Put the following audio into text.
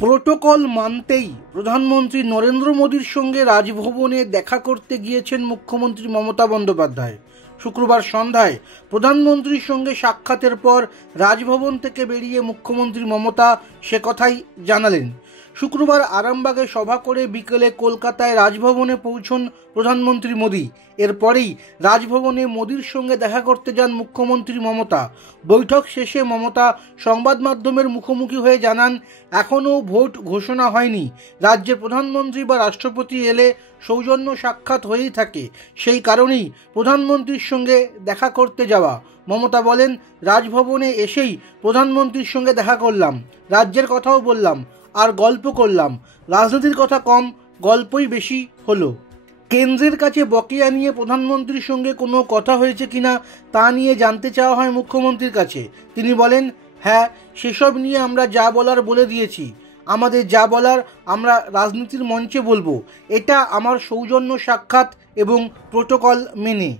Protocol মানতেই প্রধানমন্ত্রী নরেন্দ্র মোদীর সঙ্গে রাজভবনে দেখা করতে গিয়েছেন মুখ্যমন্ত্রী মমতা বন্দ্যোপাধ্যায়। শুক্রবার সন্ধ্যায় প্রধানমন্ত্রীর সঙ্গে সাক্ষাতের পর রাজভবন থেকে বেরিয়ে মুখ্যমন্ত্রী মমতা সে কথাই জানালেন। শুক্রবার আরামবাগে সভা করে বিকেলে কলকাতায় রাজভবনে পৌঁছন প্রধানমন্ত্রী মোদী। এরপরেই রাজভবনে মোদীর সঙ্গে দেখা করতে যান মুখ্যমন্ত্রী মমতা। বৈঠক শেষে মমতা সংবাদ মাধ্যমের মুখোমুখি হয়ে জানান, এখনও ভোট ঘোষণা হয়নি। রাজ্যের প্রধানমন্ত্রী বা রাষ্ট্রপতি এলে সৌজন্য সাক্ষাৎ হয়েই থাকে, সেই কারণেই প্রধানমন্ত্রীর সঙ্গে দেখা করতে যাওয়া। মমতা বলেন, রাজভবনে এসেই প্রধানমন্ত্রীর সঙ্গে দেখা করলাম, রাজ্যের কথাও বললাম আর গল্প করলাম। রাজনীতির কথা কম, গল্পই বেশি হলো। কেন্দ্রের কাছে বকেয়া নিয়ে প্রধানমন্ত্রীর সঙ্গে কোনো কথা হয়েছে কিনা তা নিয়ে জানতে চাওয়া হয় মুখ্যমন্ত্রীর কাছে। তিনি বলেন, হ্যাঁ, সেসব নিয়ে আমরা যা বলার বলে দিয়েছি। আমাদের যা বলার আমরা রাজনীতির মঞ্চে বলবো। এটা আমার সৌজন্য সাক্ষাৎ এবং প্রোটোকল মেনে।